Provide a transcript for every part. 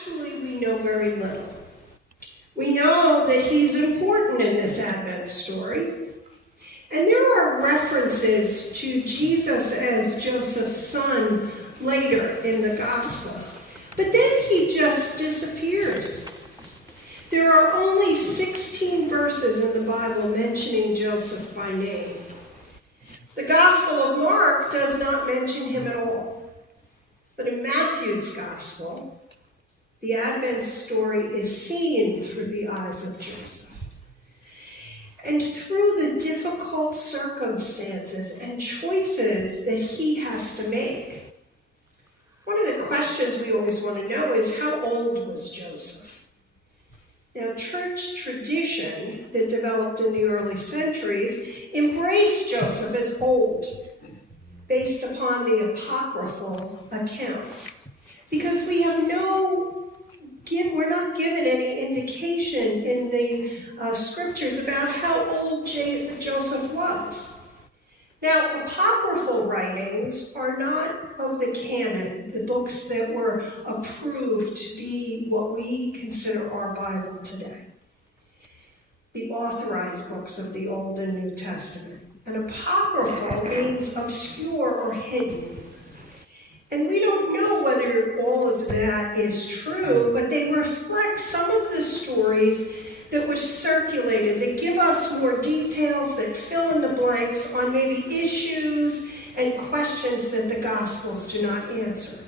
actually we know very little. We know that he's important in this Advent story. And there are references to Jesus as Joseph's son later in the Gospels. But then he just disappears. There are only 16 verses in the Bible mentioning Joseph by name. The Gospel of Mark does not mention him at all. But in Matthew's Gospel, the Advent story is seen through the eyes of Joseph. And through the difficult circumstances and choices that he has to make. One of the questions we always want to know is, how old was Joseph? Now, church tradition that developed in the early centuries embraced Joseph as old, based upon the apocryphal accounts. Because we're not given any indication in the scriptures about how old Joseph was. Now, apocryphal writings are not of the canon, the books that were approved to be what we consider our Bible today. The authorized books of the Old and New Testament. An apocryphal means obscure or hidden. And we don't know whether all of that is true, but they reflect some of the stories that were circulated, that give us more details, that fill in the blanks on maybe issues and questions that the Gospels do not answer.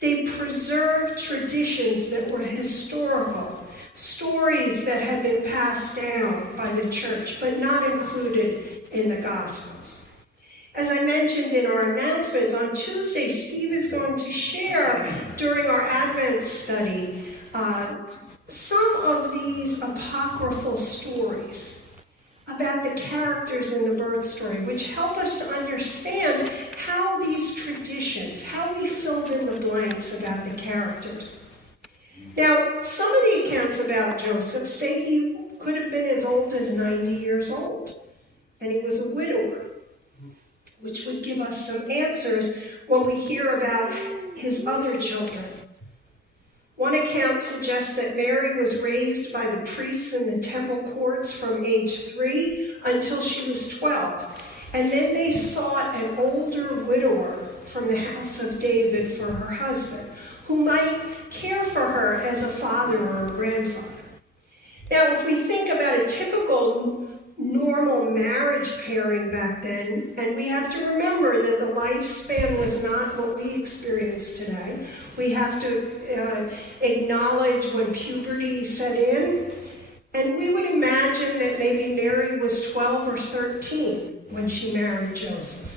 They preserve traditions that were historical, stories that had been passed down by the church, but not included in the Gospels. As I mentioned in our announcements, on Tuesday, Steve is going to share during our Advent study some of these apocryphal stories about the characters in the birth story, which help us to understand how these traditions, how we filled in the blanks about the characters. Now, some of the accounts about Joseph say he could have been as old as 90 years old, and he was a widower, which would give us some answers when we hear about his other children. One account suggests that Mary was raised by the priests in the temple courts from age 3 until she was 12, and then they sought an older widower from the house of David for her husband, who might care for her as a father or a grandfather. Now, if we think about a typical normal marriage pairing back then, and we have to remember that the lifespan was not what we experience today. We have to acknowledge when puberty set in, and we would imagine that maybe Mary was 12 or 13 when she married Joseph.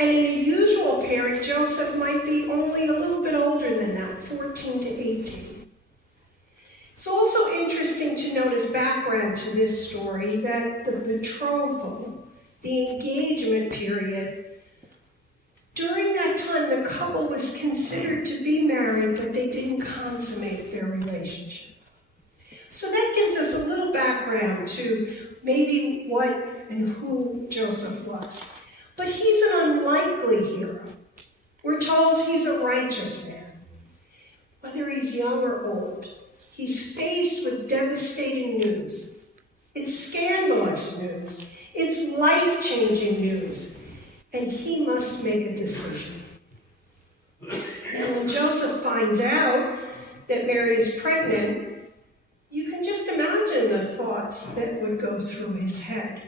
And in a usual pairing, Joseph might be only a little bit older than that, 14 to 18. It's also interesting to note as background to this story that the betrothal, the engagement period, during that time the couple was considered to be married, but they didn't consummate their relationship. So that gives us a little background to maybe what and who Joseph was. But he's an unlikely hero. We're told he's a righteous man. Whether he's young or old, he's faced with devastating news. It's scandalous news. It's life-changing news. And he must make a decision. And when Joseph finds out that Mary is pregnant, you can just imagine the thoughts that would go through his head.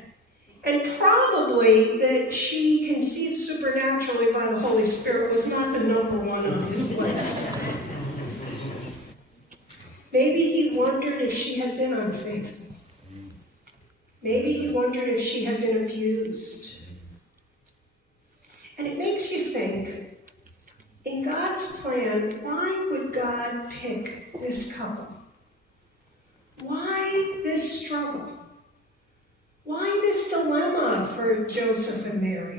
And probably that she conceived supernaturally by the Holy Spirit was not the number one on his list. Maybe he wondered if she had been unfaithful. Maybe he wondered if she had been abused. And it makes you think, in God's plan, why would God pick this couple? Why this struggle? Why this dilemma for Joseph and Mary?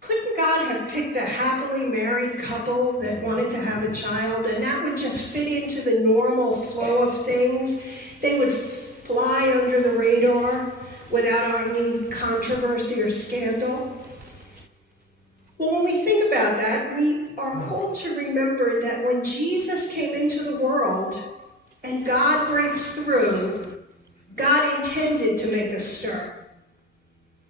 Couldn't God have picked a happily married couple that wanted to have a child, and that would just fit into the normal flow of things? They would fly under the radar without any controversy or scandal. Well, when we think about that, we are called to remember that when Jesus came into the world, through, God intended to make a stir.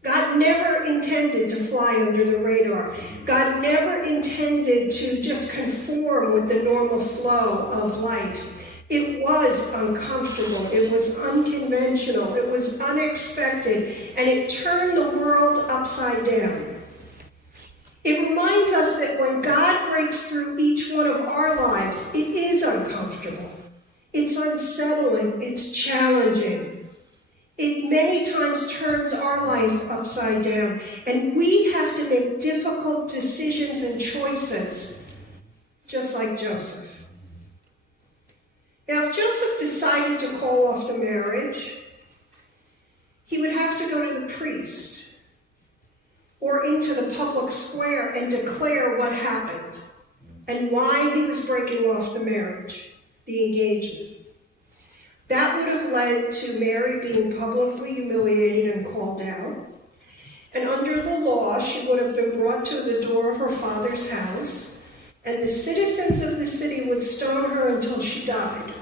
God never intended to fly under the radar. God never intended to just conform with the normal flow of life. It was uncomfortable, it was unconventional, it was unexpected, and it turned the world upside down. It reminds us that when God breaks through each one of our lives, it is uncomfortable. It's unsettling, it's challenging. It many times turns our life upside down, and we have to make difficult decisions and choices, just like Joseph. Now, if Joseph decided to call off the marriage, he would have to go to the priest or into the public square and declare what happened and why he was breaking off the marriage, the engagement. That would have led to Mary being publicly humiliated and called out. And under the law, she would have been brought to the door of her father's house, and the citizens of the city would stone her until she died.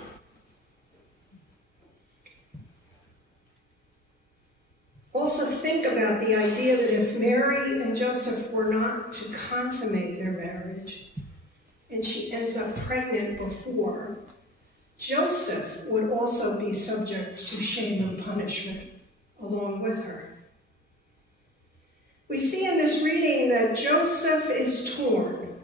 Also think about the idea that if Mary and Joseph were not to consummate their marriage, and she ends up pregnant before, Joseph would also be subject to shame and punishment along with her. We see in this reading that Joseph is torn,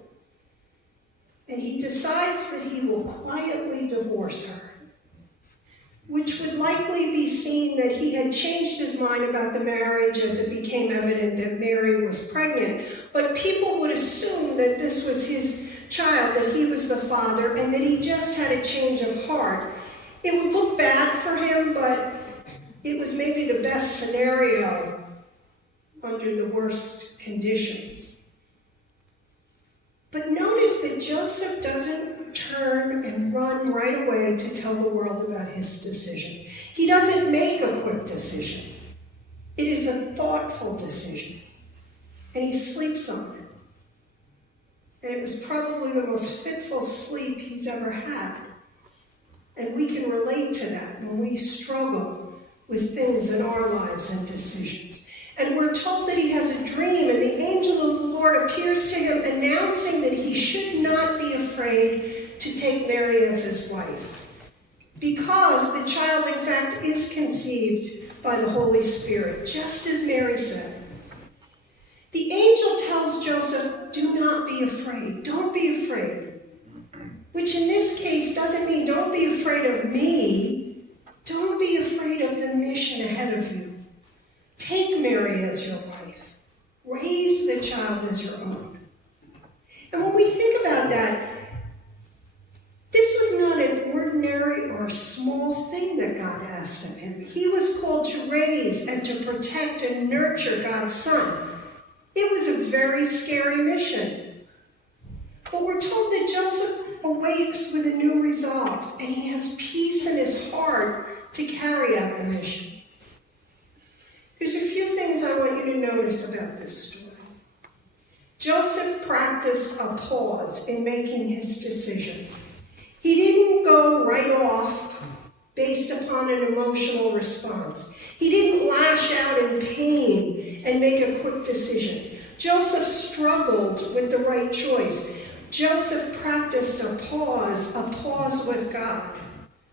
and he decides that he will quietly divorce her, which would likely be seen that he had changed his mind about the marriage as it became evident that Mary was pregnant, but people would assume that this was his child, that he was the father, and that he just had a change of heart. It would look bad for him, but it was maybe the best scenario under the worst conditions. But notice that Joseph doesn't turn and run right away to tell the world about his decision. He doesn't make a quick decision. It is a thoughtful decision, and he sleeps on it. And it was probably the most fitful sleep he's ever had. And we can relate to that when we struggle with things in our lives and decisions. And we're told that he has a dream, and the angel of the Lord appears to him, announcing that he should not be afraid to take Mary as his wife, because the child, in fact, is conceived by the Holy Spirit, just as Mary said. The angel tells Joseph, do not be afraid. Don't be afraid. Which in this case doesn't mean don't be afraid of me. Don't be afraid of the mission ahead of you. Take Mary as your wife. Raise the child as your own. And when we think about that, this was not an ordinary or small thing that God asked of him. He was called to raise and to protect and nurture God's son. It was a very scary mission. But we're told that Joseph awakes with a new resolve, and he has peace in his heart to carry out the mission. There's a few things I want you to notice about this story. Joseph practiced a pause in making his decision. He didn't go right off based upon an emotional response. He didn't lash out in pain and make a quick decision. Joseph struggled with the right choice. Joseph practiced a pause with God,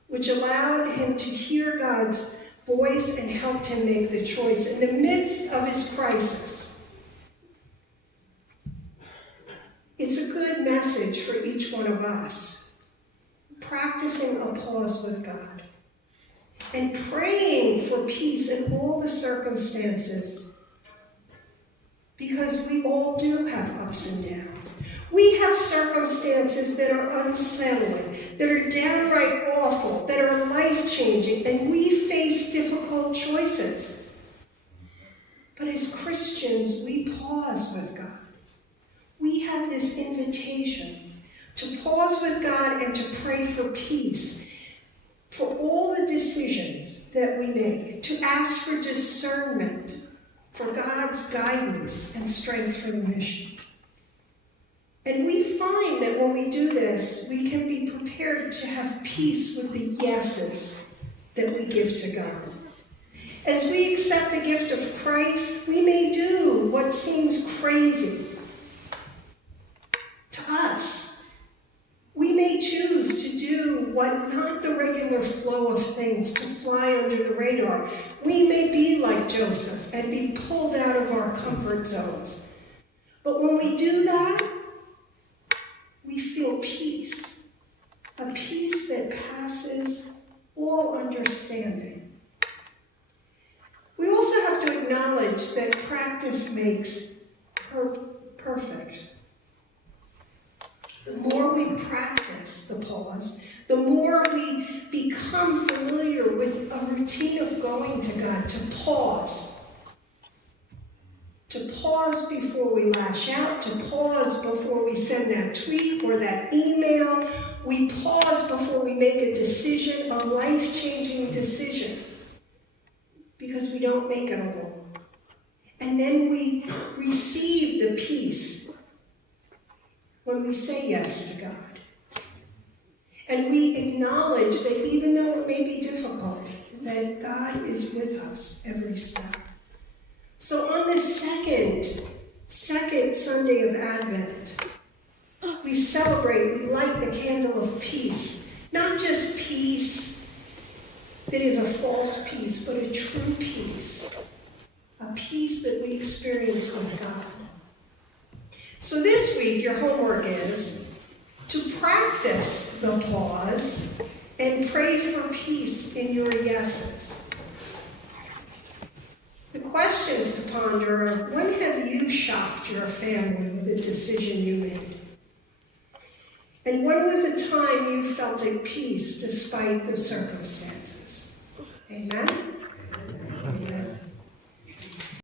which allowed him to hear God's voice and helped him make the choice in the midst of his crisis. It's a good message for each one of us, practicing a pause with God and praying for peace in all the circumstances, because we all do have ups and downs. We have circumstances that are unsettling, that are downright awful, that are life-changing, and we face difficult choices. But as Christians, we pause with God. We have this invitation to pause with God and to pray for peace for all the decisions that we make, to ask for discernment, for God's guidance and strength for the mission. And we find that when we do this, we can be prepared to have peace with the yeses that we give to God. As we accept the gift of Christ, we may do what seems crazy to us. We may choose to do what not the regular flow of things, to fly under the radar. We may be like Joseph and be pulled out of our comfort zones. But when we do that, we feel peace, a peace that passes all understanding. We also have to acknowledge that practice makes perfect. The more we practice the pause, the more we become familiar with a routine of going to God, to pause. To pause before we lash out, to pause before we send that tweet or that email. We pause before we make a decision, a life-changing decision, because we don't make it alone. And then we receive the peace when we say yes to God. And we acknowledge that even though it may be difficult, that God is with us every step. So on this second Sunday of Advent, we celebrate, we light the candle of peace. Not just peace that is a false peace, but a true peace. A peace that we experience with God. So this week, your homework is to practice the pause and pray for peace in your yeses. The questions to ponder are, when have you shocked your family with a decision you made? And when was a time you felt at peace despite the circumstances? Amen?